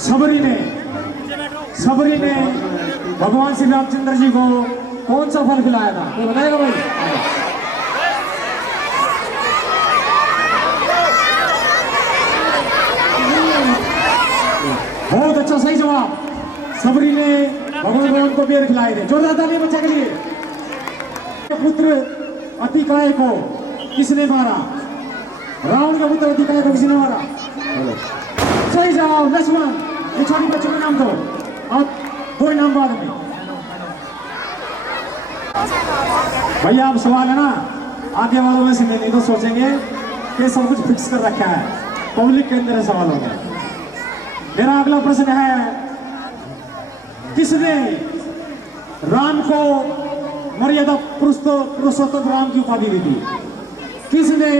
सबरी ने भगवान श्री रामचंद्र जी को कौन सा फल खिलाया था, ये बताएगा भाई? बहुत अच्छा, सही जवाब। सबरी ने भगवान को बेर खिलाए थे। जोरदार ताली बच्चे के लिए। पुत्र अतिकाय को किसने मारा? रावण के पुत्र अतिकाय को किसने मारा? सही जवाब लक्ष्मण। ये छोटे बच्चों के नाम दो और दो नाम बाद में। भैया आप सवाल है ना, आगे वालों में से नहीं तो सोचेंगे कि सब कुछ फिक्स कर रखा है, पब्लिक के अंदर सवाल होगा। मेरा अगला प्रश्न है, किसने राम को मर्यादा पुरुषोत्तम राम की उपाधि दी थी? किसने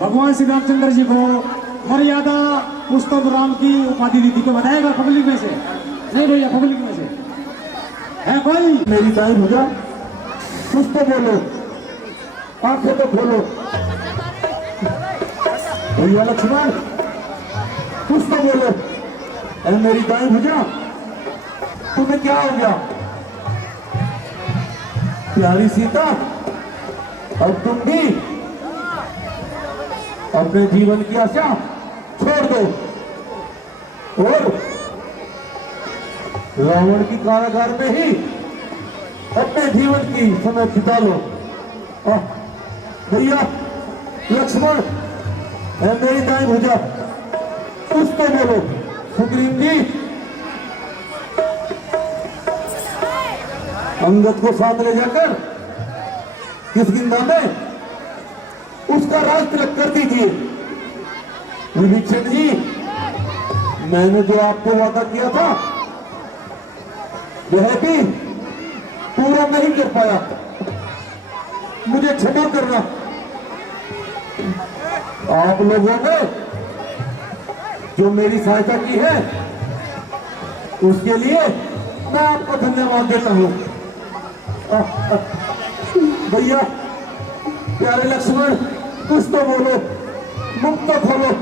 भगवान श्री रामचंद्र जी को मर्यादा पुरुषोत्तम राम की उपाधि दी थी? क्या बताएगा पब्लिक में से? नहीं भैया, पब्लिक में से है कोई? मेरी दाई भुजा, कुछ तो बोलो, आंखें तो खोलो। भैया लक्ष्मण, कुछ तो बोलो। अरे मेरी दाई भुजा, तुम्हें क्या हो गया? प्यारी सीता, अब तुम भी अपने जीवन की आशा छोड़ दो और रावण की कारागार में ही अपने जीवन की समय बिता लो। भैया लक्ष्मण, मेरी दाई भुजा, कुछ तो बोलो। सुग्रीव जी, अंगद को साथ ले जाकर किष्किंधा में उसका राज तिलक कर दीजिए। विभीषण जी, मैंने जो आपको वादा किया था वह भी पूरा नहीं कर पाया, मुझे क्षमा करना। आप लोगों ने जो मेरी सहायता की है उसके लिए मैं आपको धन्यवाद देता हूं। भैया प्यारे लक्ष्मण, कुछ तो बोलो, मुख तो खोलो।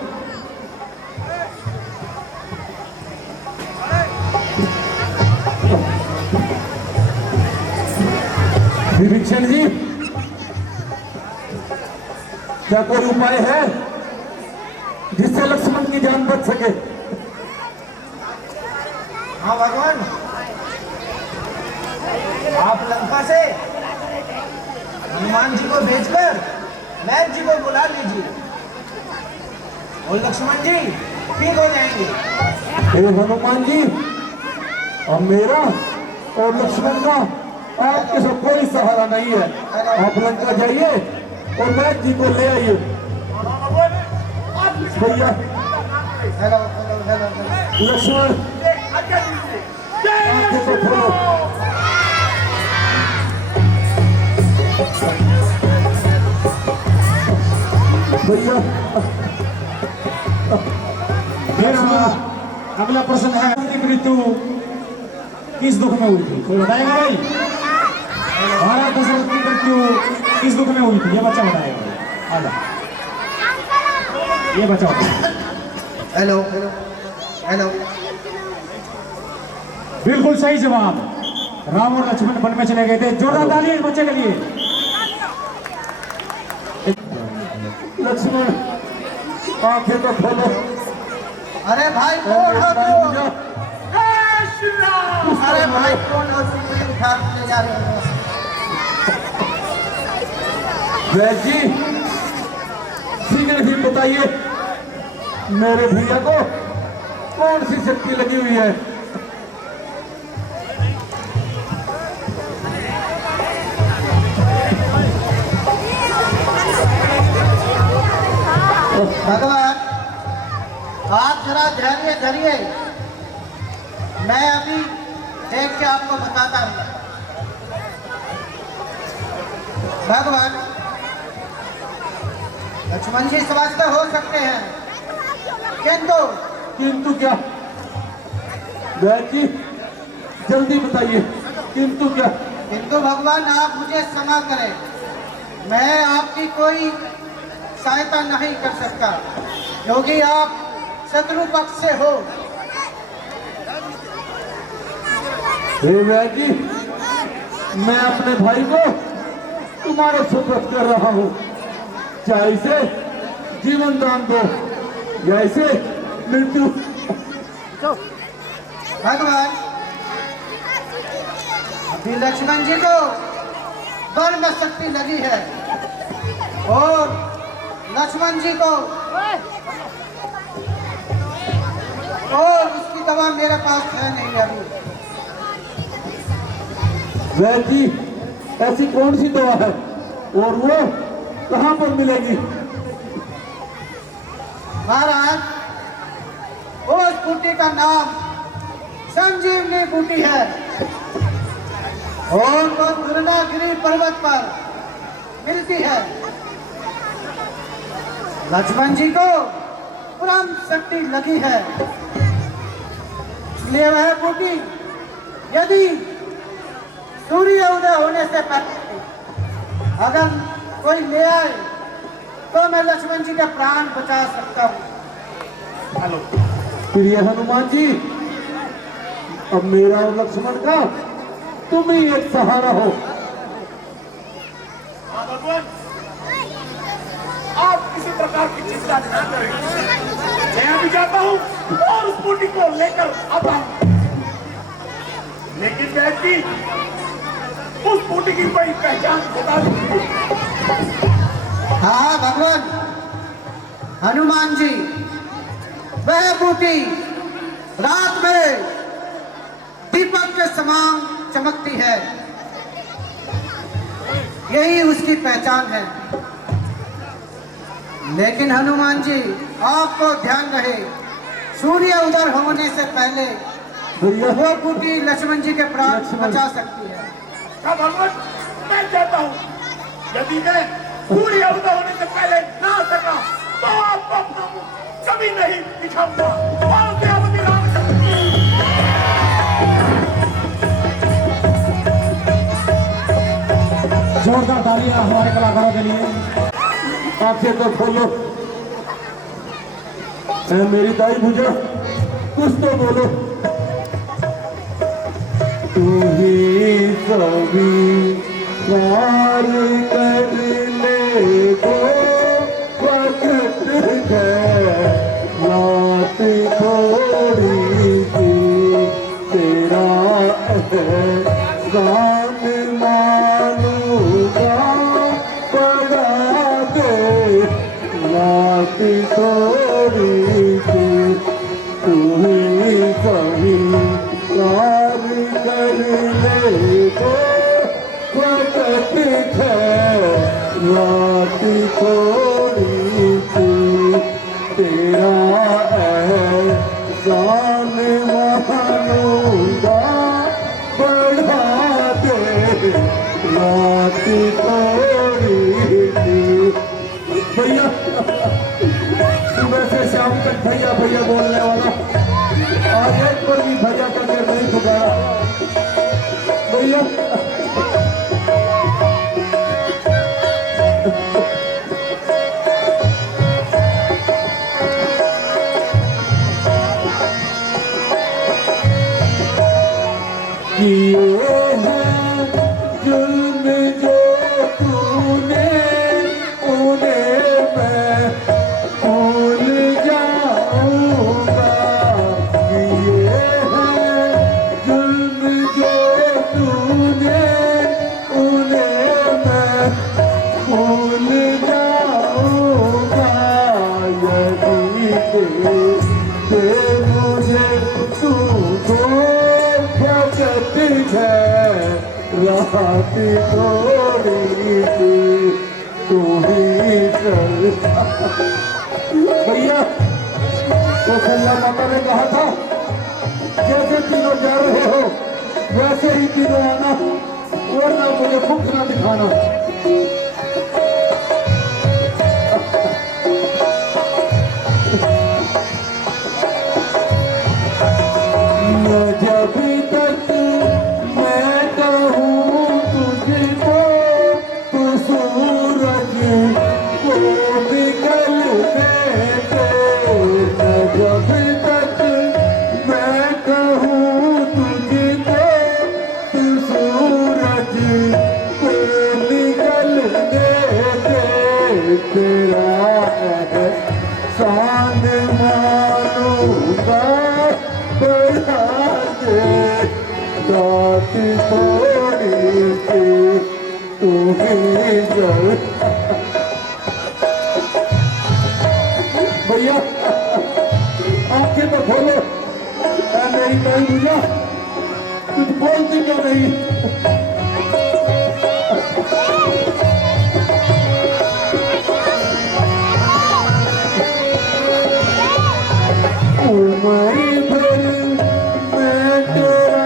विभीषण जी, क्या कोई उपाय है जिससे लक्ष्मण की जान बच सके? हाँ भगवान, आप लंका से हनुमान जी को भेजकर मैम जी को बुला लीजिए और लक्ष्मण जी ठीक हो जाएंगे। हे हनुमान जी, अब मेरा और लक्ष्मण का आपके सब कोई सहारा नहीं है। आप लंका जाइए और मैम जी को ले आइए। भैया लक्ष्मण, आंखें तो खोलो। भैया मेरा अगला प्रश्न है, मृत्यु किस दुख में हुई थी? कोई बताएगा भाई? महाराज दशरथ की मृत्यु किस दुख में हुई थी? ये बच्चा बताएगा। आजा, ये बच्चा बताएगा। हेलो हेलो, बिल्कुल सही जवाब। राम और लक्ष्मण वन में चले गए थे। जोरदार ताली इस बच्चे के लिए। लक्ष्मण, आंखें तो खोलो। अरे भाई कौन हो तुम? अरे भाई कौन हो तुम? उठा ले जा रहे हो? वैद जी, शीघ्र ही बताइए, मेरे भैया को कौन सी शक्ति लगी हुई है? भगवान, आप जरा धैर्य धरिए, मैं अभी देख के आपको बताता हूँ। भगवान, लक्ष्मण जी समझते हो सकते हैं, किंतु क्या? वैद जी, जल्दी बताइए, किंतु क्या? किंतु भगवान, आप मुझे क्षमा करें, मैं आपकी कोई सहायता नहीं कर सकता क्योंकि आप शत्रु पक्ष से हो। हे वैद जी, मैं अपने भाई को तुम्हारे सुपुर्द कर रहा हूं। चाहे इसे जीवन दान दो या इसे मृत्यु। भगवान, अभी लक्ष्मण जी को बल में शक्ति लगी है और लक्ष्मण जी को और उसकी दवा मेरे पास है नहीं अभी। वैद जी, ऐसी कौन सी दवा है और वो कहां पर मिलेगी? महाराज, उस बूटी का नाम संजीवनी बूटी है और वो पूर्णागिरी पर्वत पर मिलती है। लक्ष्मण जी को परम शक्ति लगी है, इसलिए वह बूटी यदि सूर्य उदय होने से पहले अगर कोई ले आए तो मैं लक्ष्मण जी के प्राण बचा सकता हूँ। प्रिय हनुमान जी, अब मेरा और लक्ष्मण का तुम ही एक सहारा हो। भगवान, आप किसी प्रकार की चिंता न करें, मैं अभी जाता हूँ और उस बूटी को लेकर आता हूँ। लेकिन व्यक्ति उस बूटी की कोई पहचान बता दीजिए। हाँ भगवान हनुमान जी, वह बूटी रात में दीपक के समान चमकती है, यही उसकी पहचान है। लेकिन हनुमान जी, आपको ध्यान रहे, सूर्य उदय होने से पहले वो बूटी लक्ष्मण जी के प्राण बचा सकती है। हाँ भगवान, मैं जाता हूँ। यदि मैं सूर्य उदय होने से पहले ना आ सका तो आपको अपना मुंह कभी नहीं दिखाऊंगा। और देवती रामचंद्र की। जोरदार तालियां हमारे कलाकारों के लिए। आंखें तो खोलो। मेरी दाई भुजा, कुछ तो बोलो। तू ही सभी प्यार कर ले दो, वक्त है रात थोड़ी सी, तेरा एहसान मानूंगा पड़ा दे, रात थोड़ी सी, तू ही सभी प्यार कर ले दो, वक्त है रात थोड़ी सी, तेरा एहसान मानूंगा बढ़ा दे, रात थोड़ी सी। भैया, सुबह से शाम तक भैया भैया बोलने वाला आज एक पर भी भैया करके नहीं पुकारा। भैया किए हैं जुल्म जो तूने, उन्हें मैं भूल जाऊंगा। किए हैं जुल्म जो तूने, उन्हें मैं भूल जाऊंगा। यदि दे मुझे तू दो भगत है, रात थोड़ी सी, तू ही चल। भैया, तो सल्ला माता ने कहा था जैसे तीनों जा रहे हो वैसे ही तीनों आना, वरना मुझे मुख ना दिखाना। जब तक मैं कहूँ तुझको, तो सूरज को निकलने दे। जब तक मैं कहूँ तुझको, ही जल। भैया आंखें तो खोलो। मेरी ताई भैया कुछ बोलती क्यों नहीं? उम्र भर मैं तेरा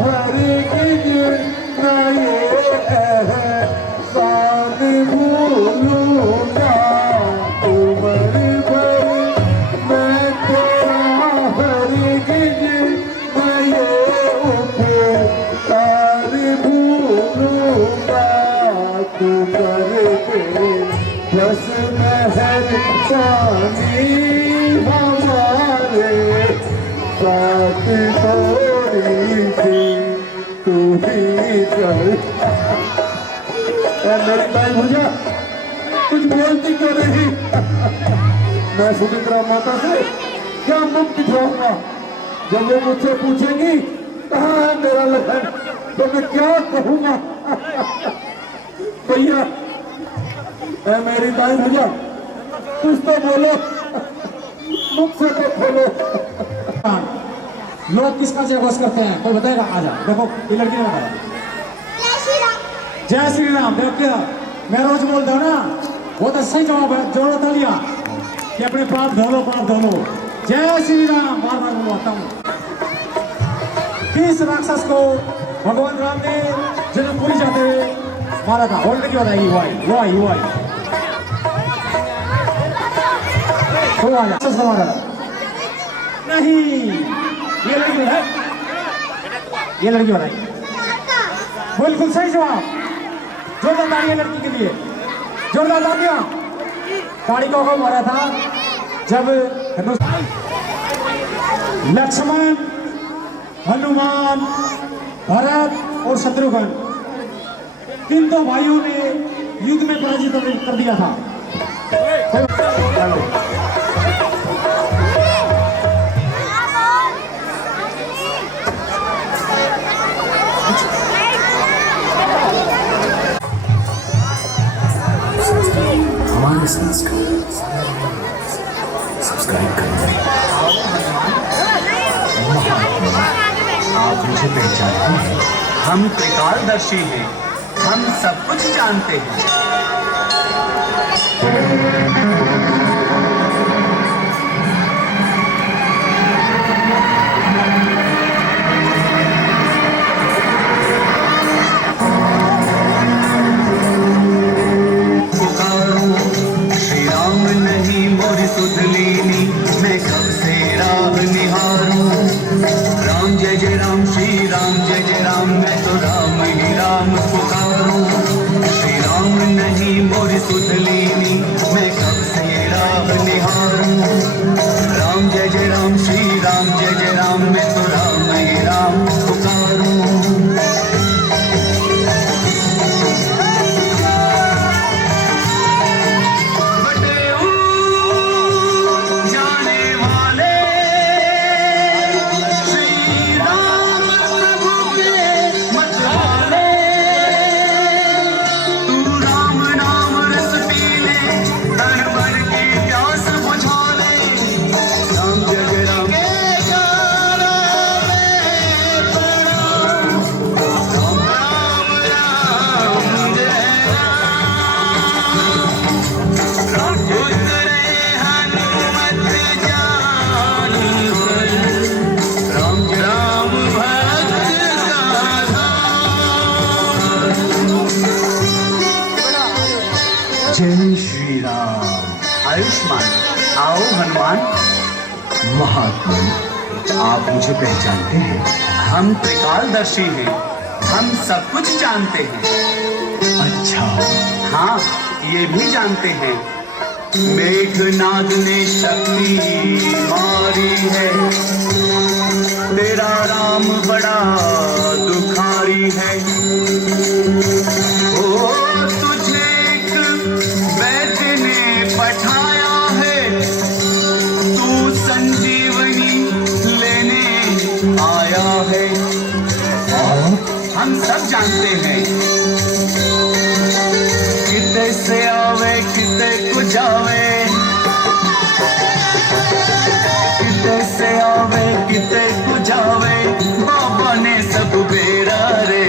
हर गिज ना ये एहसान भूलूंगा। उम्र भर मैं तेरा हर गिज ना ये उपकार भूलूंगा। तू करके बस मेहरबानी हमारे साथ थोड़ी सी तू ही चल। मेरी ताई भैया कुछ बोलती क्यों नहीं? मैं सुमित्रा माता से क्या मुख दिखाऊंगा? जब वो मुझसे पूछेंगी कहाँ है मेरा लखन, तो मैं क्या कहूंगा? भैया मेरी ताई भैया कुछ तो बोलो, मुख से तो खोलो। लोग किसका जयघोष करते हैं कोई बताएगा? आजा देखो ये लड़की ने बताया जय श्री राम। देखिए मैं रोज बोलता हूँ ना, वो तो सही जवाब है। जोड़ो तालियां कि अपने पाप धो लो, पाप धो लो। जय श्री राम बार बार बोलवाता हूँ। किस राक्षस को भगवान राम ने जन्मपुरी जाते हुए मारा था? और लड़की बताएगी वाई तो आ जा मारा नहीं। ये लड़की है, ये लड़की बताएगी। बिल्कुल सही जवाब। जोरदार तालियां लड़की के लिए, जोरदार तालियां। ताड़िकों को मारा था जब लक्ष्मण, हनुमान, भरत और शत्रुघ्न तीन तो भाइयों ने युद्ध में पराजित कर दिया था। हमारे संस्कार सब्सक्राइब करें। आप मुझे पहचानते हैं? हम त्रिकालदर्शी हैं, हम सब कुछ जानते हैं। श्री राम नहीं मोरी सुध लीनी, मैं कब से राह निहारूं। राम जय जय राम, श्री राम जय जय राम, मैं तो राम ही राम पुकारूं। श्री राम नहीं मोरी सुध लीनी, मैं कब से राह निहारूं। राम जय जय राम, श्री राम जय जय राम, मैं तो राम ही राम पुकारूं। जय श्री राम। आयुष्मान, आओ हनुमान। महात्मा, आप मुझे पहचानते हैं? हम त्रिकालदर्शी हैं, हम सब कुछ जानते हैं। अच्छा, हाँ, ये भी जानते हैं। मेघनाद ने शक्ति मारी है, तेरा राम बड़ा दुखारी है। ओ तुझे एक वैद्य ने पठाया है, तू संजीवनी लेने आया है। हम सब जानते हैं। आवे किते को जावे, किते से आवे किते को जावे, बाबा ने सब बेरा रे।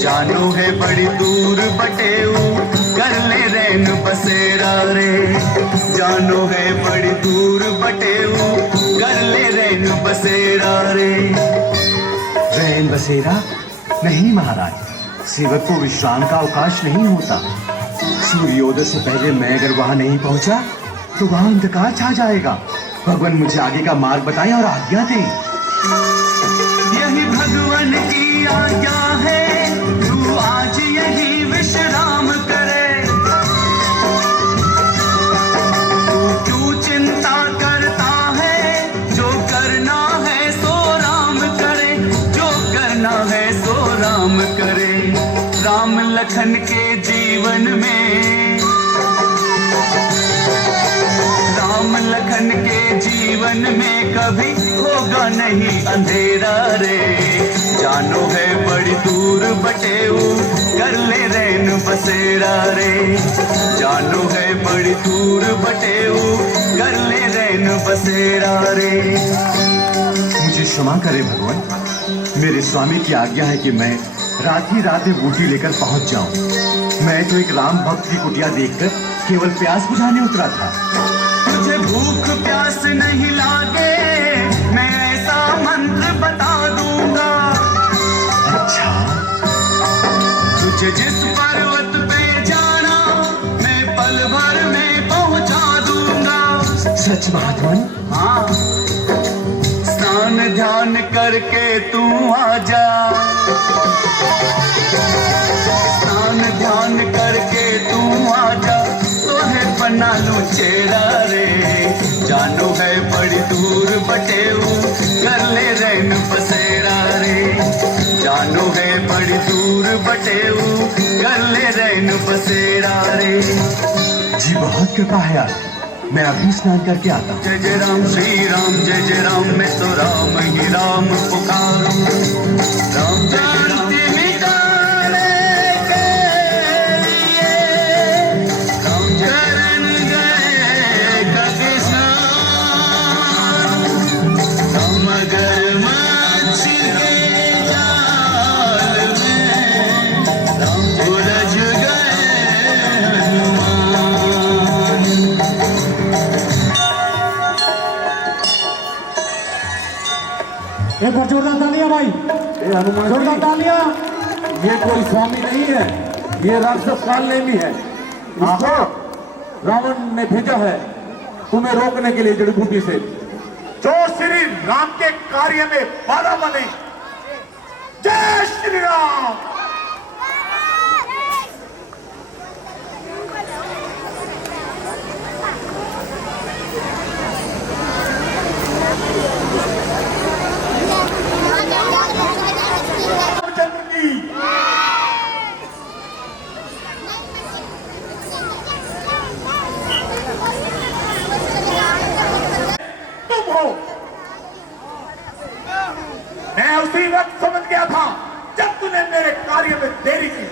जानो है बड़ी दूर बटेऊ, कर ले रैन बसेरा रे। जानो है बड़ी दूर बटेऊ, कर ले रैन बसेरा रे। रैन बसेरा नहीं महाराज, सेवक को विश्राम का अवकाश नहीं होता। सूर्योदय से पहले मैं अगर वहां नहीं पहुंचा तो वहां अंधकार छा जाएगा। भगवान मुझे आगे का मार्ग बताएं और आज्ञा दें। यही भगवान की आज्ञा है, तू आज यही विश्राम करे। तू क्यों चिंता करता है, जो करना है सो राम करे, जो करना है सो राम करे। राम लखन के जीवन में, राम लखन के जीवन में कभी होगा नहीं अंधेरा रे। जानो है बड़ी दूर बटेऊ, कर ले रैन बसेरा रे। जानो है बड़ी दूर बटेऊ, कर ले रैन बसेरा रे। मुझे क्षमा करें भगवान, मेरे स्वामी की आज्ञा है कि मैं रात ही रात में बूटी लेकर पहुंच जाऊं। मैं तो एक राम भक्त की कुटिया देखकर केवल प्यास बुझाने उतरा था। तुझे भूख प्यास नहीं लागे, मैं ऐसा मंत्र बता दूंगा। अच्छा, तुझे जिस पर्वत पे जाना, मैं पल भर में पहुंचा दूंगा। सच महात्मन? हाँ, स्नान ध्यान करके तू आजा, स्नान ध्यान करके तू आजा, तो है बना लूं चेहरा रे। जानो है बड़ी दूर बटेऊ, कर ले रैन बसेरा रे। जानो है बड़ी दूर बटेऊ, कर ले रैन बसेरा रे। जी बहुत कृपा है यार, मैं अभी स्नान करके आता हूँ। जय जय राम श्री राम, जय जय राम, मैं तो राम ही राम पुकारूं। राम जय राम मिटाने के लिए राम चरण गए ककिसान। राम मगरमच्छ के जाल में राम उलझ गए हनुमान। एक बार जोरदार तालियां भाई, ये हनुमान जोरदार जी, तालियां। ये कोई स्वामी नहीं है, ये राक्षस कालनेमी है। इसको रावण ने भेजा है तुम्हें रोकने के लिए जड़ी बूटी से। जो श्री राम के कार्य में बाधा बने। जय श्री राम। रामचंद्र जी, तुम हो। मैं उसी वक्त समझ गया था जब तूने मेरे कार्य में देरी की।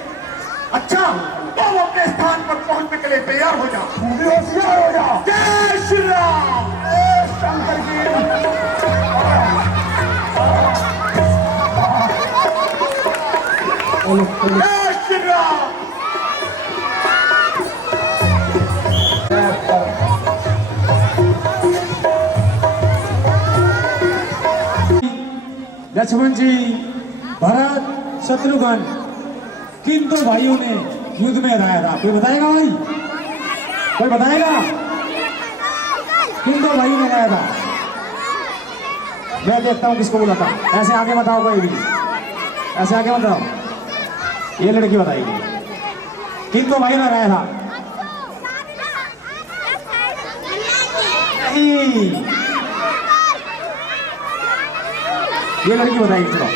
अच्छा, तो वो अपने स्थान पर पहुंचने के लिए तैयार हो जा। तू भी होशियार हो जा। जय श्री राम। जय शंकर जी। जय श्री राम। लक्ष्मण जी, भरत, शत्रुघ्न, किन दो भाइयों ने युद्ध में हराया था? कोई बताएगा भाई? कोई बताएगा किन दो भाइयों ने हराया था? मैं देखता हूँ किसको बुलाता। ऐसे आगे बताओ, कोई भी ऐसे आगे बताओ। ये लड़की बताएगी किन दो भाइयों ने हराया था? नहीं, ये लड़की बताएगी। चलो,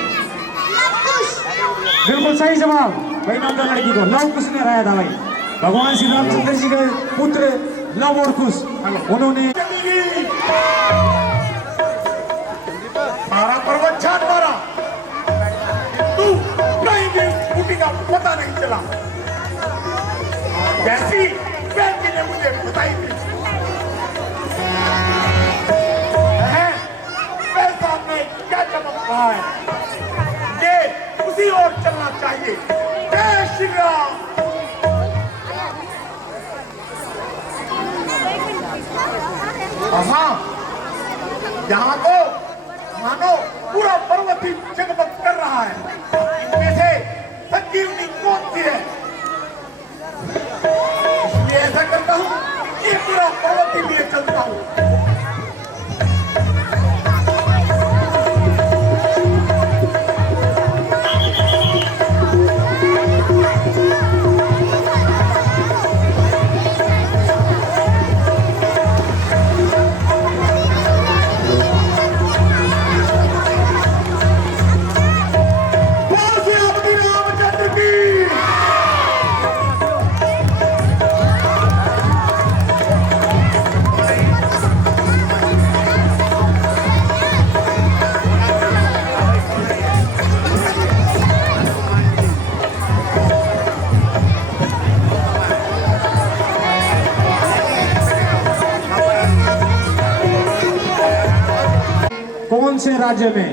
बिल्कुल सही जवाब भाई। नाम था लड़की को लव कुश ने हराया था भाई। भगवान श्री रामचंद्र जी के पुत्र लव और कुश, उन्होंने सारा पर्वत छाट मारा, तू कहीं भी स्कूटी का पता नहीं चला। जैसी ने मुझे बताई थी। मेरे सामने क्या चमक रहा है, ये उसी ओर चलना चाहिए। जय श्री राम। हाँ, यहाँ तो मानो पूरा पर्वत ही जगमग कर रहा है। इनमें से संजीवनी कौन सी है? इसलिए ऐसा करता हूँ, ये पूरा पर्वत ही लिए चलता हूँ। कौन से राज्य में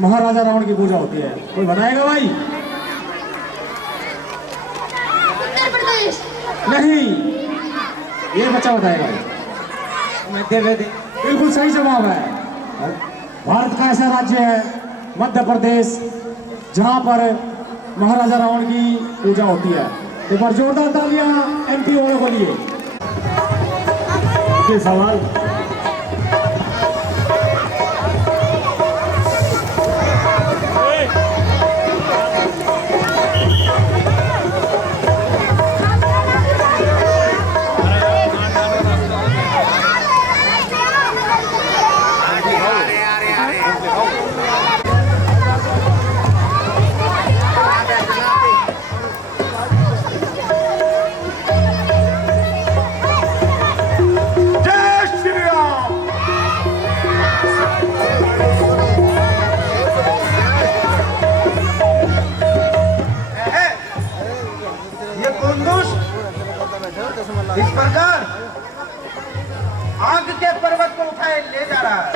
महाराजा रावण की पूजा होती है? कोई बताएगा भाई? उत्तर प्रदेश। नहीं, ये बच्चा बताएगा भाई। मध्य प्रदेश। बिल्कुल सही जवाब है। भारत का ऐसा राज्य है मध्य प्रदेश जहां पर महाराजा रावण की पूजा होती है। एक बार जोरदार तालियां एमपी वालों को लिए। ये सवाल इस प्रकार आग के पर्वत को उठाए ले जा रहा है।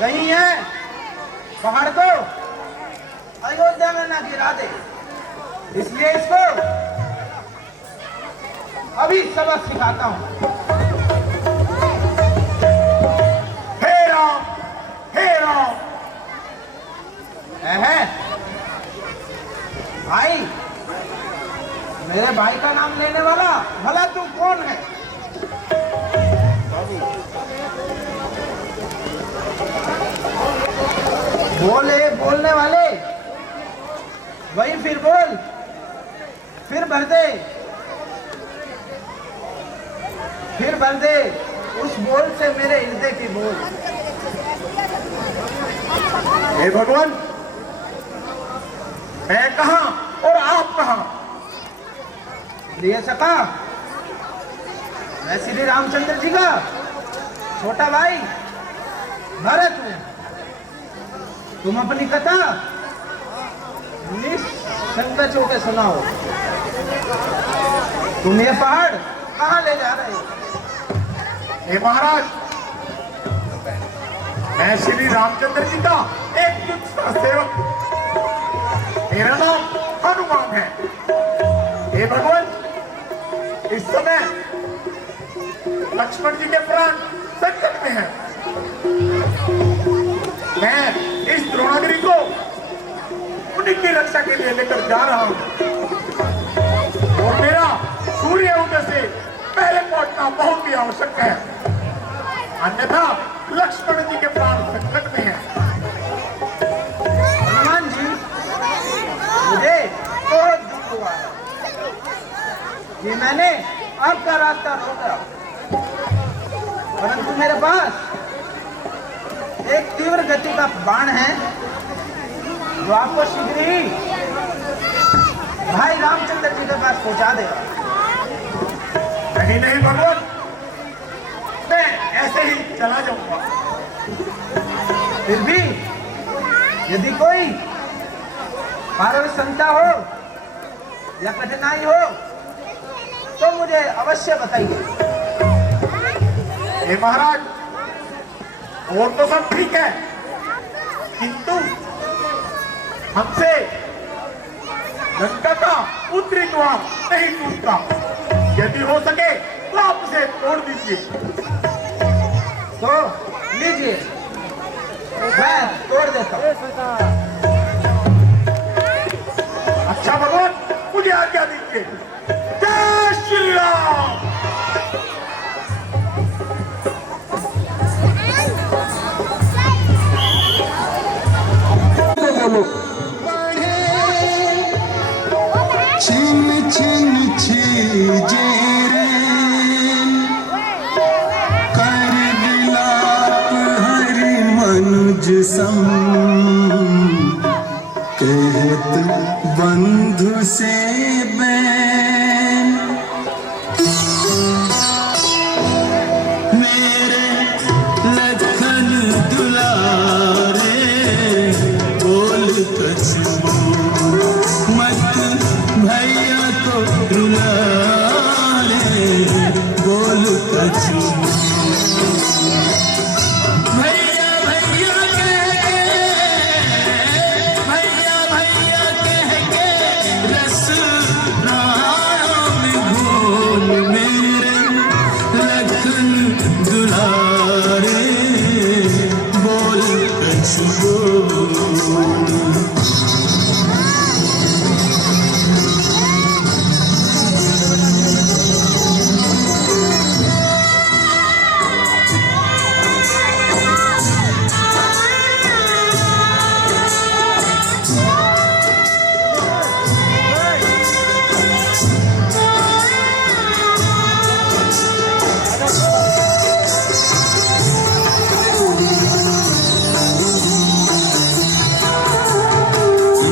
कहीं है पहाड़ को अयोध्या में ना गिरा दे, इसलिए इसको अभी सबक सिखाता हूं। हे राम, हे राम। है भाई, मेरे भाई का नाम लेने वाला भला तू कौन है? बोले बोलने वाले, वही फिर बोल, फिर भर दे, फिर भर दे उस बोल से मेरे हृदय की बोल। हे भगवान, मैं कहां और आप कहां? लिए सका, मैं श्री रामचंद्र जी का छोटा भाई भरत हूं। तुम अपनी कथा निसंकोच होकर सुनाओ। तुम ये पहाड़ कहां ले जा रहे हो? हे महाराज, मैं श्री रामचंद्र जी का एक तुच्छ सेवक, मेरा नाम हनुमान है। हे भगवान, इस समय लक्ष्मण जी के प्राण संकट में हैं। मैं इस द्रोणागिरी को उन्हीं की रक्षा के लिए लेकर जा रहा हूं और मेरा सूर्य उदय से पहले पहुंचना बहुत ही आवश्यक है, अन्यथा लक्ष्मण जी के प्राण संकट में हैं। हनुमान जी, मुझे बहुत दुख हुआ है कि मैंने आपका रास्ता रोका, परंतु मेरे पास एक तीव्र गति का बाण है जो आपको शीघ्र ही भाई रामचंद्र जी के पास पहुंचा देगा। नहीं नहीं भगवान, मैं ऐसे ही चला जाऊंगा। फिर भी यदि कोई पारव शंका हो या कठिनाई हो तो मुझे अवश्य बताइए। हे महाराज, और तो सब ठीक है, किंतु हमसे लंका का उत्तरी द्वार नहीं टूटता। यदि हो सके तो आप इसे तोड़ दीजिए। तो लीजिए, मैं तोड़ देता हूँ। अच्छा भगवान, मुझे आज्ञा दीजिए। जय श्री राम। छिन छिन छीजे कर विलाप हरि मनुज सम कहत बंधु से बैन मेरे लखन दुलारे बोल कछु मत भैया तो दुलारे बोल कछु भैया भैया कह के रस राम घोल मेरे लखन दुलारे बोल कछु बोल।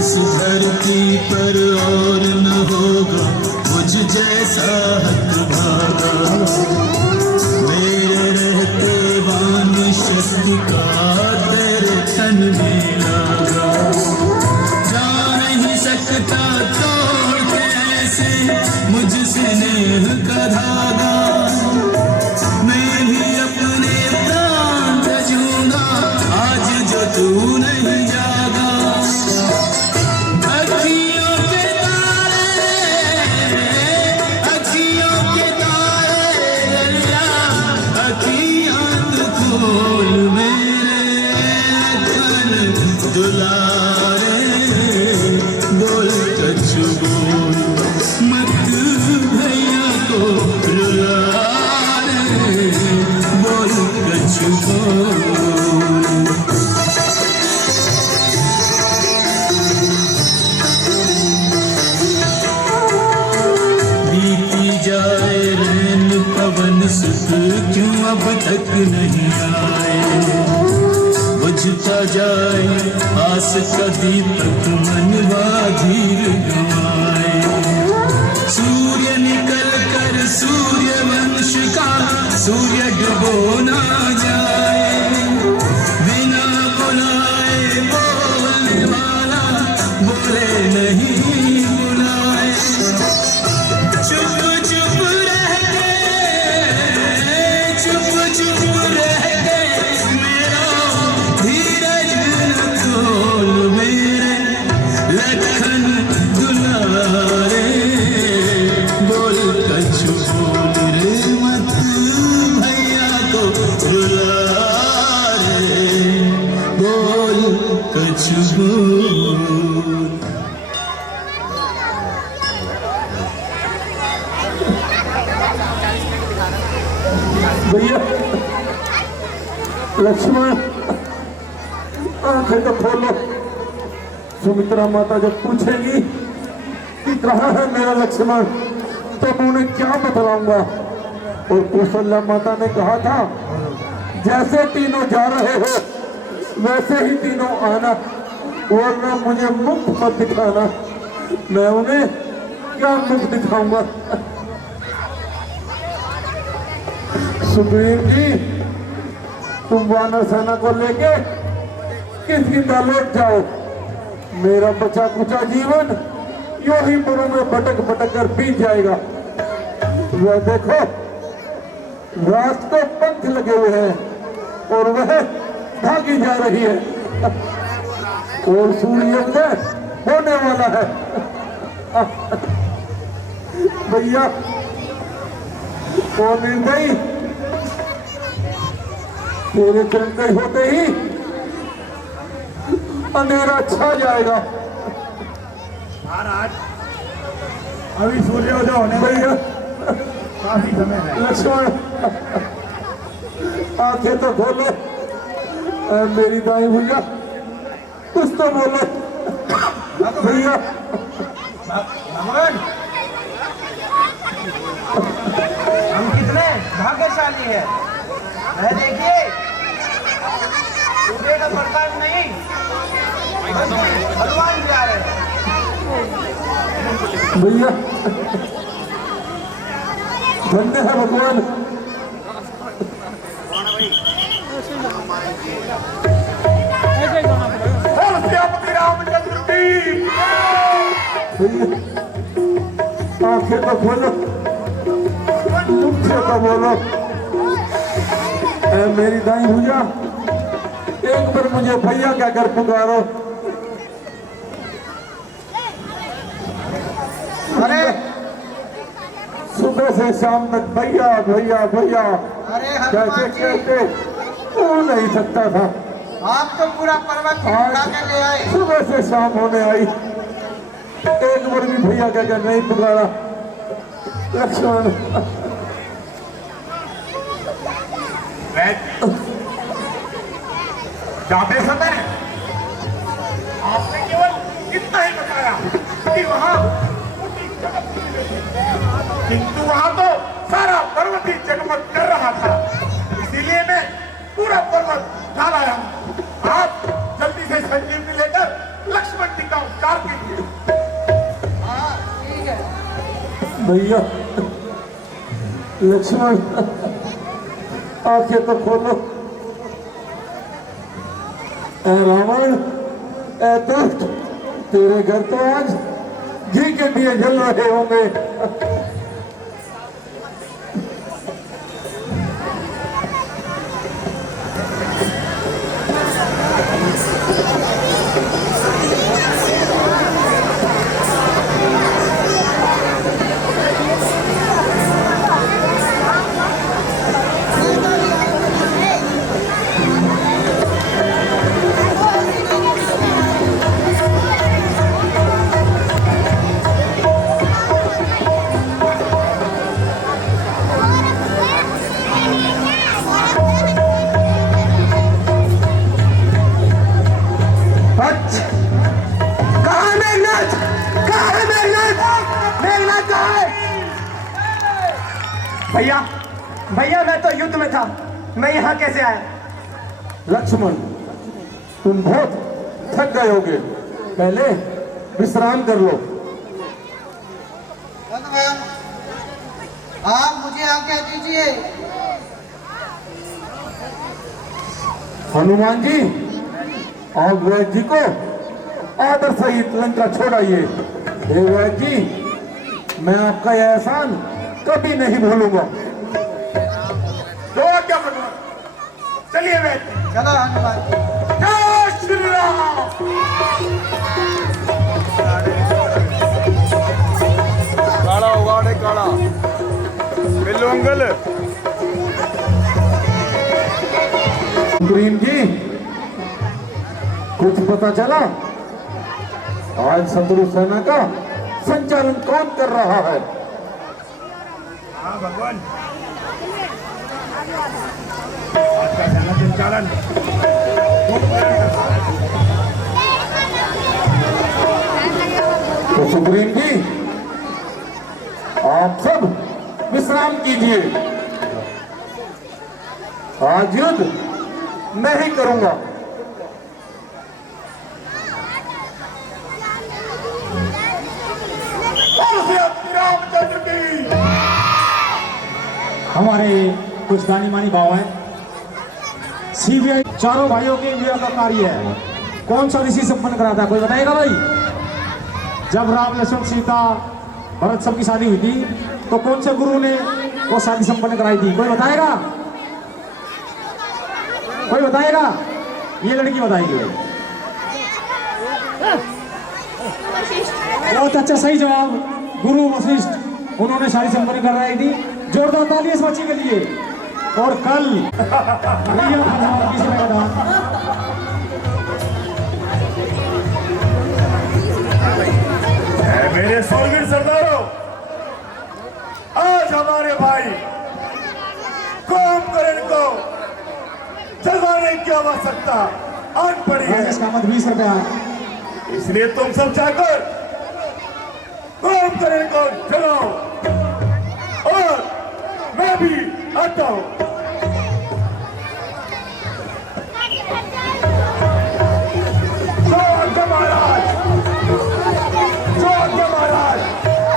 इस धरती पर और न होगा मुझ जैसा हतभागा मेरे रहते वाणी शब्द का तेरे तन में लागा जा नहीं सकता तोड़ के ऐसे मुझसे नेह का धागा मैं भी अपने प्राण तजूंगा आज जो तू नहीं जागा अखियों के तारे दरिया अखियां तो खोल मेरे लखन दुलारे बोल कछु बोल मत भैया को रुलारे बोल कछु बोल। बीती जाए रैन पवन सुख क्यों अब तक नहीं आए बुझता जाए आस का दीपक मनवा धीर गवाए सूर्य निकल कर सूर्य वंश का सूर्य डुबो ना जाए बिना बुलाए बोलने वाला बोले नहीं बुलाए चुप चुप रह के मेरा धीरज न तोल मेरे लखन दुलारे बोल कछु बोल रे मत भैया को दुलारे बोल कछु बोल। भैया लक्ष्मण आंखें तो खोलो। सुमित्रा माता जब पूछेगी कि कहाँ है मेरा लक्ष्मण तब उन्हें क्या बतलाऊंगा। और कौशल्या माता ने कहा था जैसे तीनों जा रहे हो वैसे ही तीनों आना वरना मुझे मुख मत दिखाना। मैं उन्हें क्या मुख दिखाऊंगा। सुग्रीव जी तुम वानर सेना को लेके किसकिंदा लौट जाओ। मेरा बचा कुचा जीवन यूं ही वनों में भटक भटक कर बीत जाएगा। वह देखो रात को पंख लगे हुए हैं और वह भागी जा रही है और सूर्योदय होने वाला है। भैया वो निर्दयी तेरे चलते होते ही अंधेरा छा जाएगा। महाराज अभी सूर्योदय होने में भैया काफी समय है। लक्ष्मण आंखें तो खोलो। मेरी दाई भैया कुछ तो बोलो भैया। भगवान हम कितने भाग्यशाली है। वह देखिए सूर्य का प्रकाश नहीं भगवान भी आ रहे हैं। भैया धन्य है भगवान। बोल सियापति रामचंद्र की। भैया आंखें तो खोलो मुझसे तो बोलो। मेरी दाई भैया एक बार मुझे भैया क्या कर पुकारो। अरे सुबह से शाम तक भैया भैया भैया अरे कैसे हनुमान जी कहते वो नहीं सकता था। आप तो पूरा पर्वत उठा के ले आए। सुबह से शाम होने आई एक बार भी भैया कहकर नहीं पुकारा। लक्ष्मण जाते समय आपने केवल इतना ही बताया कि वहां किंतु वहां तो सारा पर्वत ही जगमग कर रहा था। इसीलिए मैं पूरा पर्वत ढाल आया हूं। आप जल्दी से संजीवनी लेकर लक्ष्मण जी का उपचार कीजिए। हाँ ठीक है। भैया लक्ष्मण आंखें तो खोलो। ऐ रावण ऐ दुष्ट तेरे घर तो आज घी के दिए जल रहे होंगे। भैया भैया मैं तो युद्ध में था। मैं यहाँ कैसे आया? लक्ष्मण तुम बहुत थक गए होगे पहले विश्राम कर लो। भगवान आप मुझे आज्ञा दीजिए। हनुमान जी और वैद्य जी को आदर सहित लंका छोड़ाइए। हे वैद्य जी मैं आपका यह एहसान कभी नहीं भूलूंगा। तो क्या भगवान चलिए वैद्य। चलो हनुमान जी। जय श्री राम। काला उगाड़े काला बिल्लू अंकल। सुग्रीव जी कुछ पता चला आज शत्रु सेना का संचालन कौन कर रहा है? हाँ भगवान आपका सेना संचालन तो सुग्रीव जी आप सब विश्राम कीजिए। आज युद्ध मैं ही करूंगा। रामचंद्र की। हमारे कुछ दानी मानी भाव हैं। सीबीआई चारों भाइयों के विवाह का कार्य है। कौन सा ऋषि संपन्न कराता है कोई बताएगा भाई? जब राम लक्ष्मण सीता भरत सबकी शादी हुई थी तो कौन से गुरु ने वो शादी संपन्न कराई थी? कोई बताएगा? कोई बताएगा? ये लड़की बताएगी। बहुत अच्छा, सही जवाब, गुरु वशिष्ठ, उन्होंने शादी संपन्न कराई थी। जोरदार ताली इस बच्ची के लिए। और कल मेरे सूरवीर सरदारों, आज हमारे भाई कुंभकर्ण को जगाने की आवश्यकता आन पड़ी है। इसका मत 20 रुपया, इसलिए तुम सब जाकर कुंभकर्ण को जगाओ और मैं भी आता हूं। महाराज, महाराज,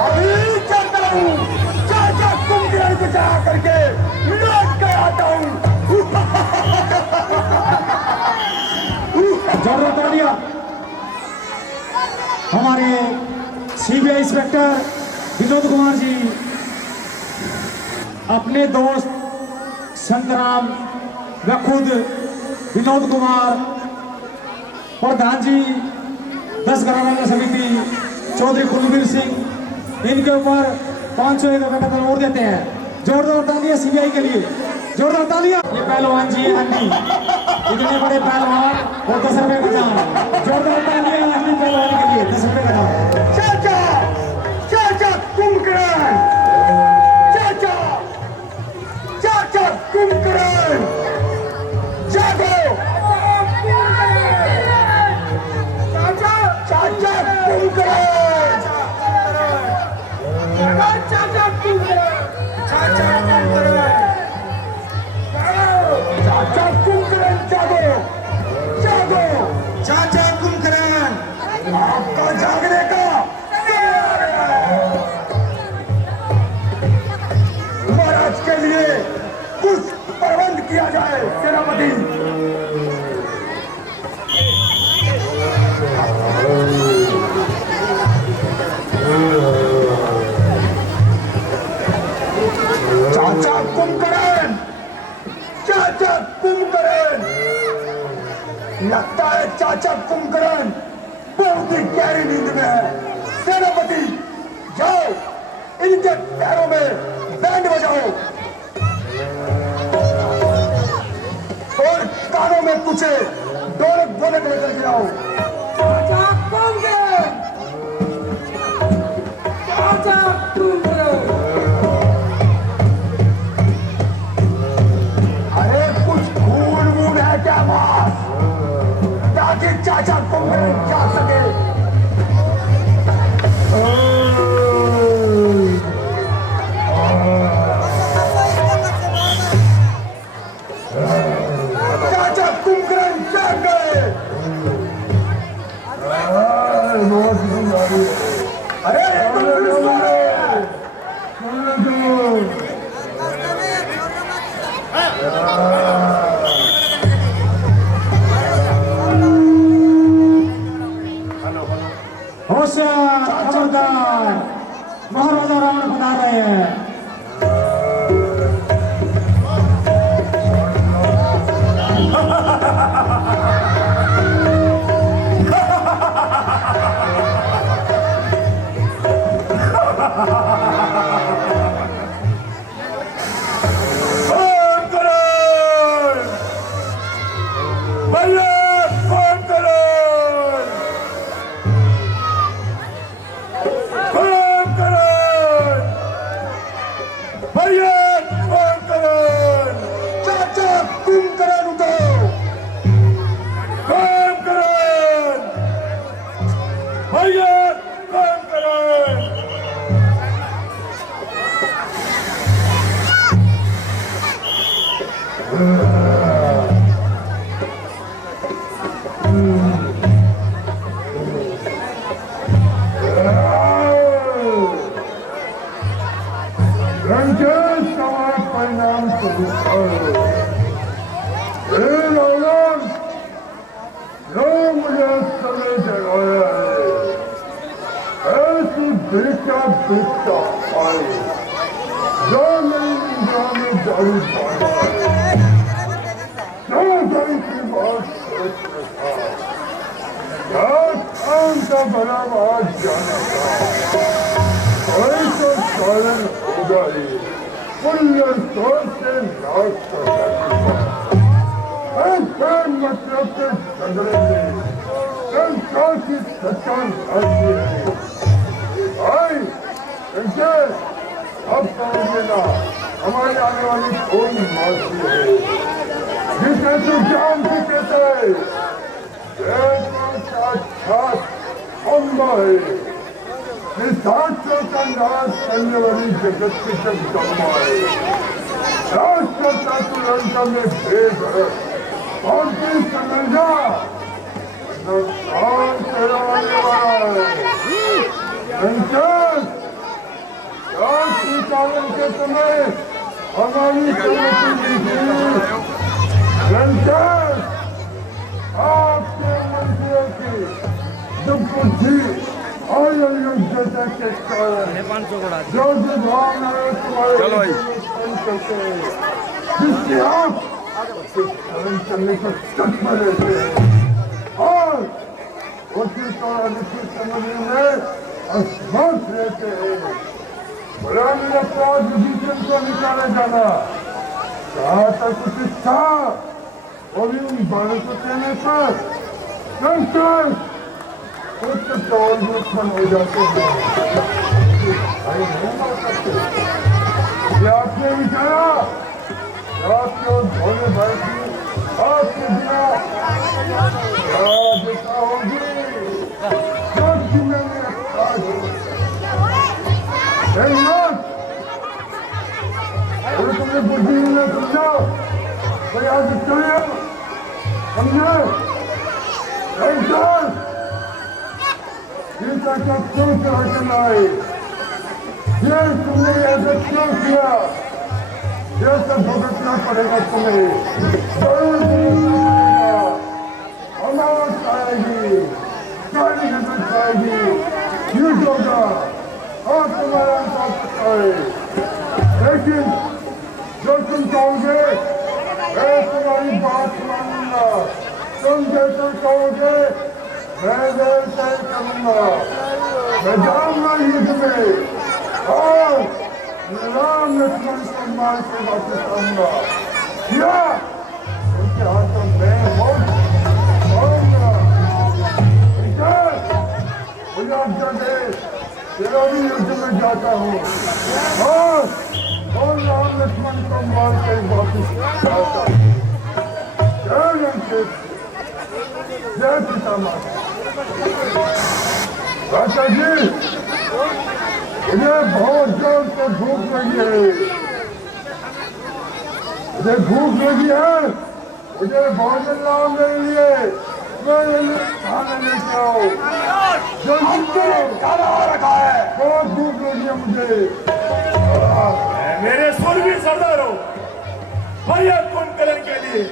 अभी चलता हूं, चाचा कुंभकर्ण को जगा करके लौट कर आता हूं। जोरदार तालियां हमारे सीबीआई इंस्पेक्टर विनोद कुमार जी, अपने दोस्त संतराम व खुद विनोद कुमार, प्रधान जी 10 घराना समिति चौधरी कुलवीर सिंह, इनके ऊपर 501 रुपये का तनोर देते हैं। जोरदार तालियां सीबीआई के लिए, जोरदार तालियां। ये पहलवान जी है अन्नी, इतने बड़े पहलवान और 10 रुपये का दाम। जोरदार तालियां अन्नी पहलवान के लिए, 10 रुपये का दाम। चाचा, चाचा कुंभकर्ण, चाचा, चाचा कुंभकर्ण, जागो। चाचा, चाचा कुंभकर्ण, चाचा कुंभकर्ण, चाचा कुंभकर्ण, चाचा कुंभकर्ण, जागो, जागो। चाचा कुंभकर्ण, आपका जागने का महाराज के लिए कुछ प्रबंध किया जाए। सेनापति, चाचा कुंभकर्ण, चाचा कुंभकर्ण, लगता है चाचा कुंभकर्ण बहुत ही गहरी नींद में है। सेनापति, जाओ इनके पैरों में बैंड बजाओ और कानों में कुछ ढोलक ढोलक लेकर के आओ। चाचा कुंभकर्ण, चाचा कुंभकर्ण, अरे कुछ खून वून है क्या बात, ताकि चाचा कुंभकर्ण जा सके। चाचा कुंभकर्ण जाग गए। अरे होशियार, खबरदार, महाराजा रावण बता रहे हैं। दारू का बड़ा बात जाना था और तो सालन होगा ही पुण्य सोच से नाश कर मतलब के झगड़े में संसार की सच्चा आती है भाई इनसे अब समझ लेना हमारी आने वाली कोई मासी है जिसे तू जान की कहते साक्षात अम्बा है निशाचरों का नाश करने वाली जगत की जगदम्बा है राष्ट्र का तुरंत में भेद है और की समझा नुकसान कराने वाला है राष्ट्र कालन के समय हमारी सम्मति दी आपके मंत्रियों की दुर्बुद्धि और योग्यता के कारण जो भावनाएं तुम्हारे करते हैं जिससे आप पालन करने को तत्पर रहते हैं और उसी तरह निश्चित समझने में असमर्थ रहते हैं पुराने अपराध विभीषण को निकाले जाना कहा तक उचित था और उन बालक को कहने पर संतोष उच्च तौर में उत्पन्न हो जाते हैं आपने विचारा आपके उस भोले भाई की आपके बिना दिशा होगी जो मैंने तुमने बुद्धि ने समझा कोई आज चले समझे गीता का क्यों चढ़ना है ये तुमने ऐसा क्यों किया ये सब भुगतना पड़ेगा तुम्हें अमावस आएगी काली घटना आएगी युद्ध होगा और तुम्हारा अंत आए लेकिन जो तुम कहोगे मैं तुम्हारी बात मानूंगा तुम जैसा कहोगे मैं वैसा ही करूंगा मैं जाऊंगा युद्ध में और राम लक्ष्मण को मार के वापस आऊंगा क्या उनके हाथों में मुझे आज्ञा दे तेरा भी युद्ध में जाता हूँ और राम लक्ष्मण को मार के वापस आता हूँ जय पिता माता राजा जी मुझे बहुत जोर से भूख लगी है मुझे भूख लगी है मुझे भोजन लाओ मेरे लिए मेरे लिए खाना लेके आओ खाना रखा है बहुत भूख लगी है मुझे मेरे सूरवीर सरदारों भैया कौन करण के लिए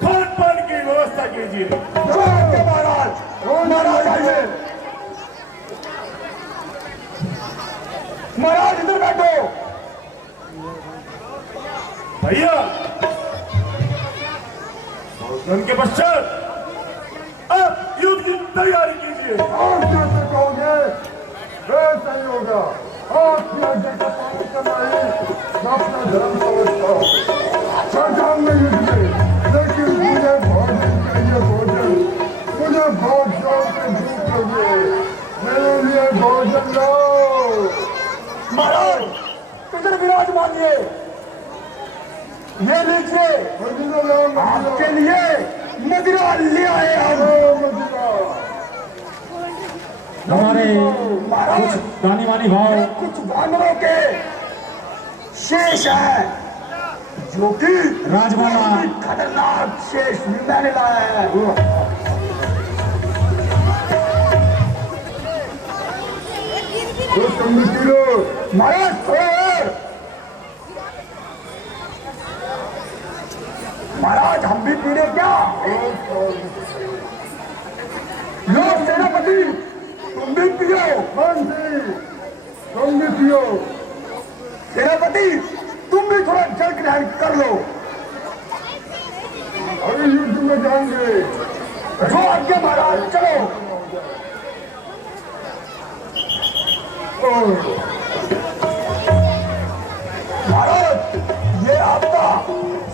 खान पान की व्यवस्था कीजिए महाराज महाराज आइए महाराज इधर बैठो भैया भोजन के पश्चात अब युद्ध की तैयारी कीजिए आप जैसे कहोगे वैसा ही होगा आपकी आज्ञा का पालन करना ही अपना धर्म समझता हूँ सरकार में युद्ध में लेकिन मुझे भोजन चाहिए भोजन मुझे बहुत जोर से भूख लगी है मेरे लिए भोजन लाओ महाराज इधर विराजमानिए ये लीजिए आपके लिए मदिरा ले आए हम मदिरा हमारे कुछ दानी वानी भाव कुछ वानरों के शेष है जो कि राजमाला खतरनाक शेष भी मैंने लाया है महाराज हम भी पीड़े क्या लोग सेनापति तुम भी पियो तुम भी पियो सेनापति तुम तुम भी थोड़ा जल ग्रहण कर लो। अभी युद्ध में जाएंगे। जो आज्ञा महाराज, चलो। महाराज, ये आपका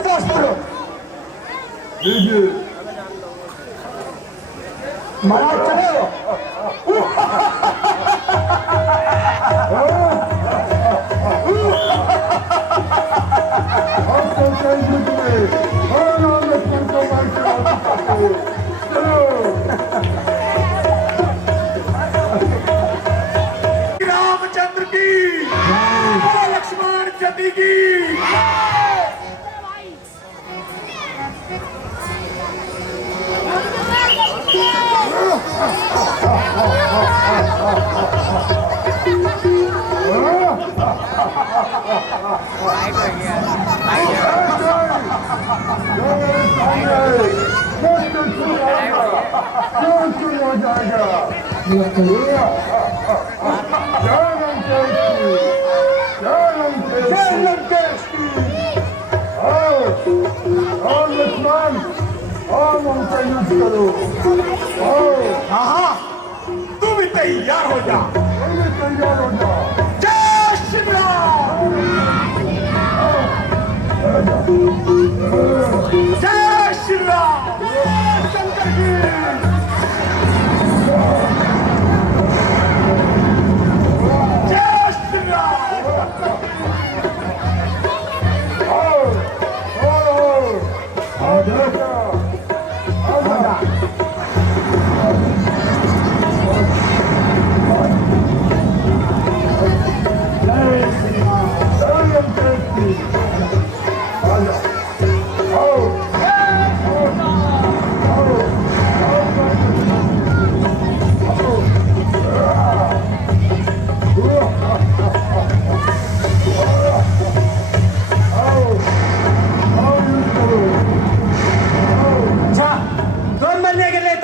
शस्त्र। लीजिए। महाराज चलो। अब चलते हैं युद्ध में। और राम लक्ष्मण को मार के वापस आते हैं। चलो। रामचंद्र की, लक्ष्मण जति की। हो जाएगा। और लक्ष्मण, और उनका युद्ध करो। हाँ, तू भी तैयार हो जा। तैयार हो जाओ। जय श्री राम। जय श्री राम। शंकर जी। जय श्री राम।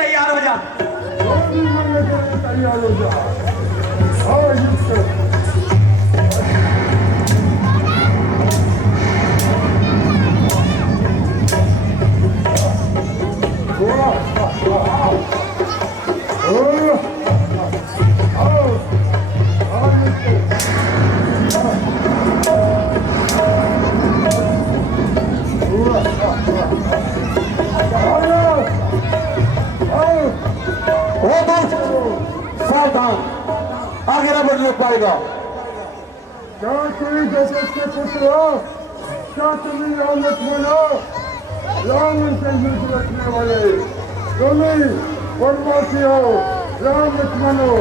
तैयार हो जाओ। और युद्ध करो। सावधान, आगे ना बढ़ पाएगा। क्या कोई दशरथ के पुत्र हो? क्या तुम्हें राम लक्ष्मण हो? राम से युद्ध रखने वाले तुम्हें वनवासी हो, राम लक्ष्मण हो।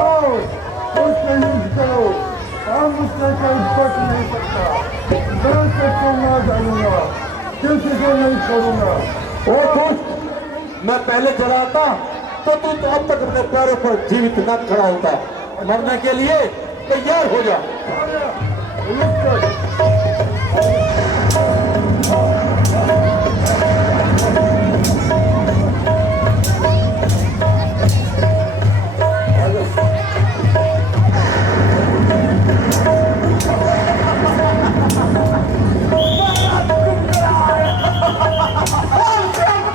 आओ उससे युद्ध करो। हम उससे कोई बच नहीं सकता। मैं सबको मार डालूंगा, किसी को नहीं छोड़ूंगा। ओ दुष्ट, मैं पहले चढ़ाता तो तू तो अब तक अपने पैरों पर जीवित न खड़ा होता। मरने के लिए तैयार हो जा।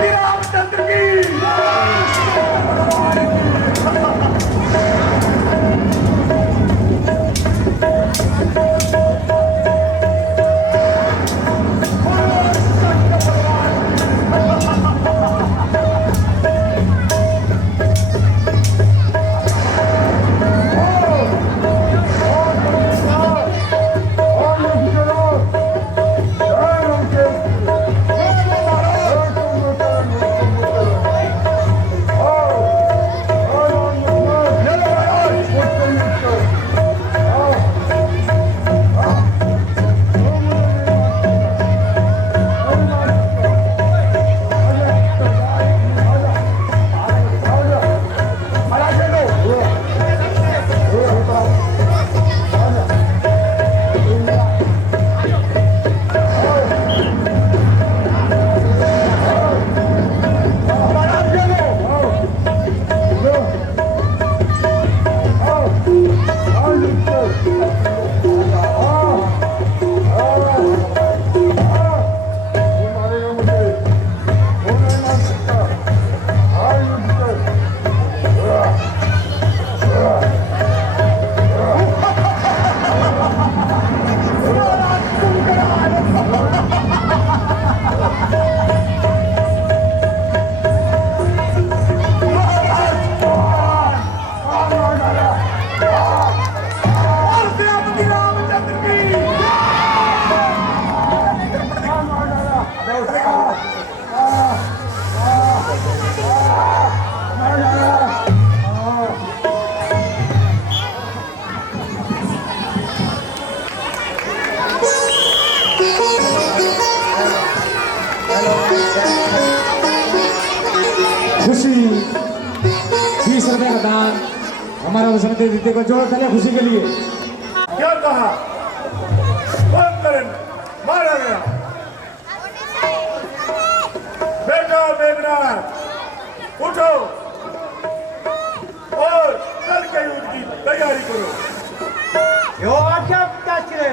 रामचंद्र की। खुशी 20 रुपए का दान हमारा वसंती दीदी को जोड़ करे खुशी के लिए। क्या कहा? बंद करें, मारा गया। बेटा मेघनाथ उठो और कल के युद्ध की तैयारी करो। यो आज्ञा पिताश्री।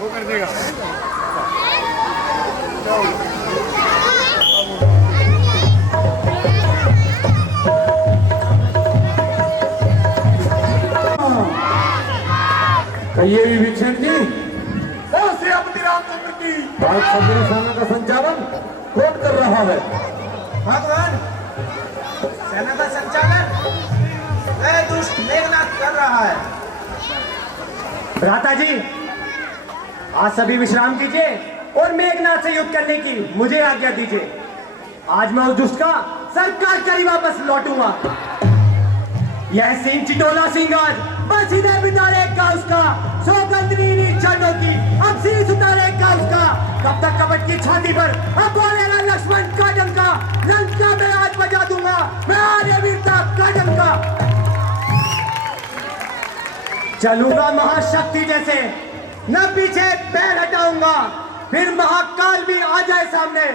वो कर देगा। कहिए विभीषण जी, कौन से अपनी रामचंद्र की आज समुद्री सेना का संचालन कौन कर रहा है? भगवान, सेना का संचालन वह दुष्ट मेघनाथ कर रहा है। भ्राता जी, आज सभी विश्राम कीजिए और मेघनाथ से युद्ध करने की मुझे आज्ञा दीजिए। आज मैं उस दुष्ट का सर काट कर ही वापस लौटूंगा। यह सिंह चिटोला सिंह आज बस इधर बितारेगा उसका, सौगंधनी चरणों की अब शीश उतारेगा उसका। कब तक कपट की छाती पर अब बोलेगा लक्ष्मण का डंका, लंका में आज बजा दूंगा मैं आर्य वीरता का डंका। चलूंगा महाशक्ति जैसे, न पीछे पैर हटाऊंगा, फिर महाकाल भी आ जाए सामने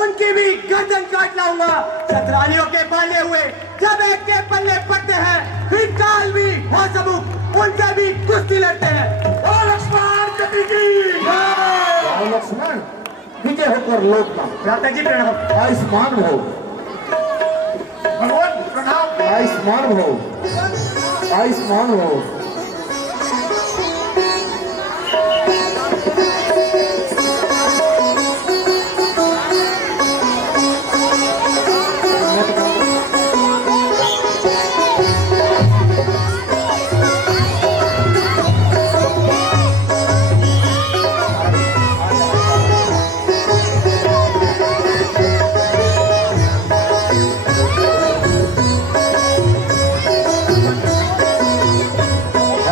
उनकी भी गर्दन काट लाऊंगा। शतरानियों के पाले हुए जब एक के पल्ले पड़ते हैं, फिर काल भी हो सबूत उनसे भी कुश्ती लड़ते हैं। और लक्ष्मण गति की राम लक्ष्मण विजय होकर लौटना। भ्राता जी प्रणाम। आयुष्मान हो, भगवान प्रणाम। आयुष्मान हो, आयुष्मान हो।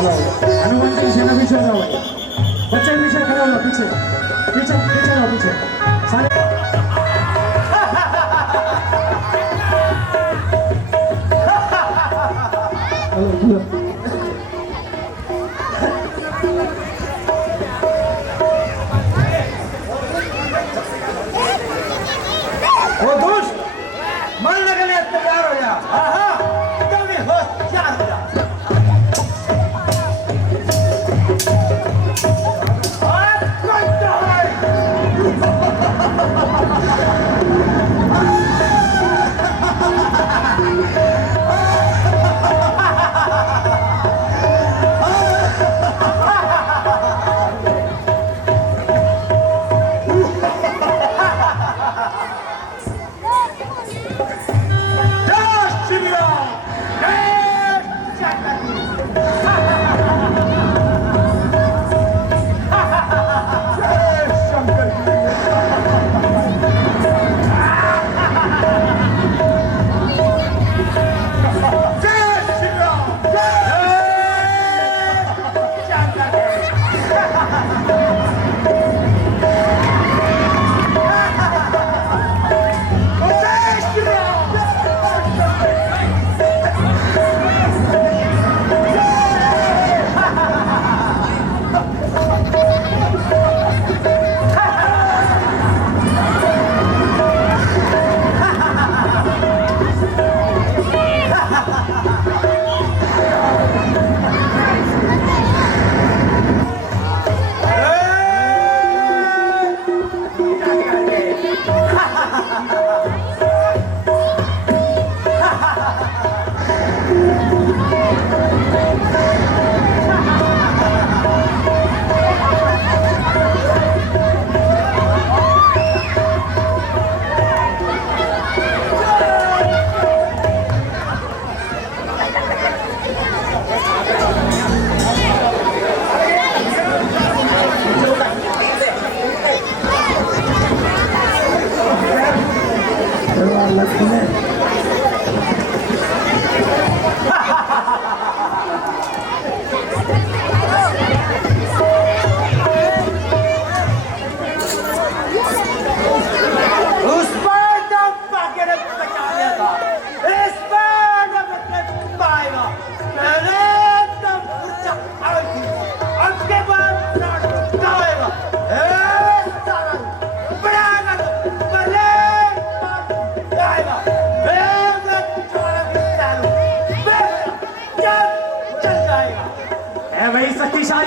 हनुमान जी सेना पीछे हो जाओ भाई, बच्चे पीछे खड़े हो जाओ, पीछे पीछे पीछे जाओ, पीछे सारे। वो दुष्ट मरने के लिए तैयार हो जा। एकदम ही होशियार हो जा। और कोई तो है। जय श्री राम। उस पर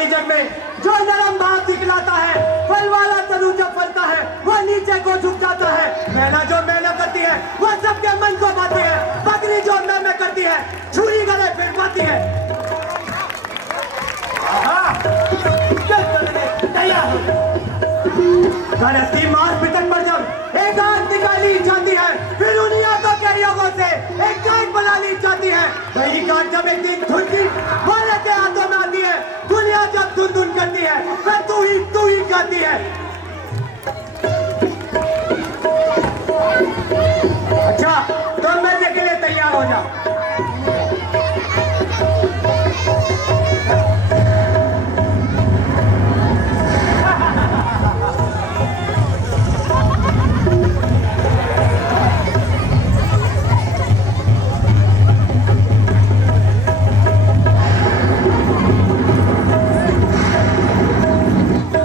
सारी जग में जो नरम भाव दिखलाता है, फल वाला तनु जब फलता है वह नीचे को झुक जाता है। मैना जो मैना करती है वह सबके मन को पाती है, बकरी जो मैं करती है छुरी गले फिर पाती है। गणेश की मार पिटन पर जब एक आंख निकाली जाती है, फिर उन्हीं आंखों के योगों से एक काट बना ली जाती है। वही काट जब एक दिन धुनकी वाले के हाथों में आती है, दुनिया जब धुन धुन करती है फिर तू ही गाती है। अच्छा तो मरने के लिए तैयार हो जा।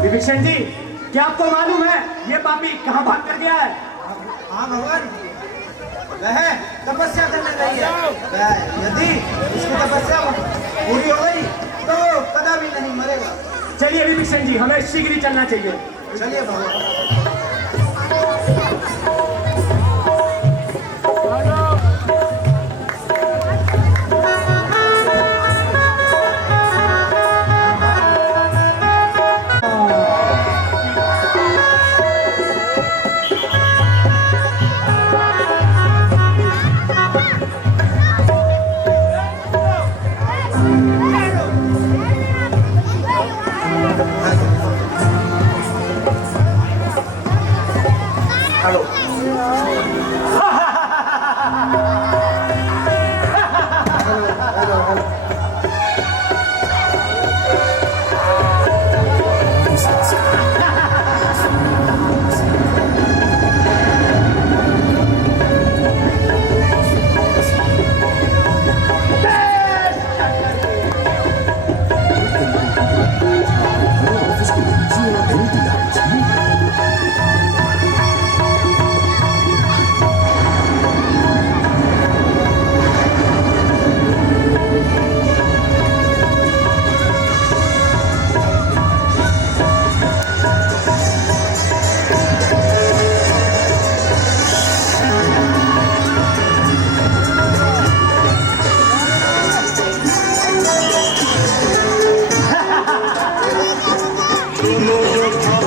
विभीषण जी, क्या आपको मालूम है ये पापी कहाँ भाग कर गया है? हाँ भगवान, वह तपस्या करने गई है। यदि इसकी तपस्या पूरी हो गई तो कदापि नहीं मरेगा। चलिए विभीषण जी, हमें शीघ्र ही चलना चाहिए। चलिए भगवान।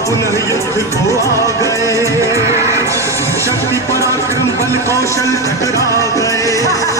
पुनः युद्ध को आ गए, शक्ति पराक्रम बल कौशल टकरा गए।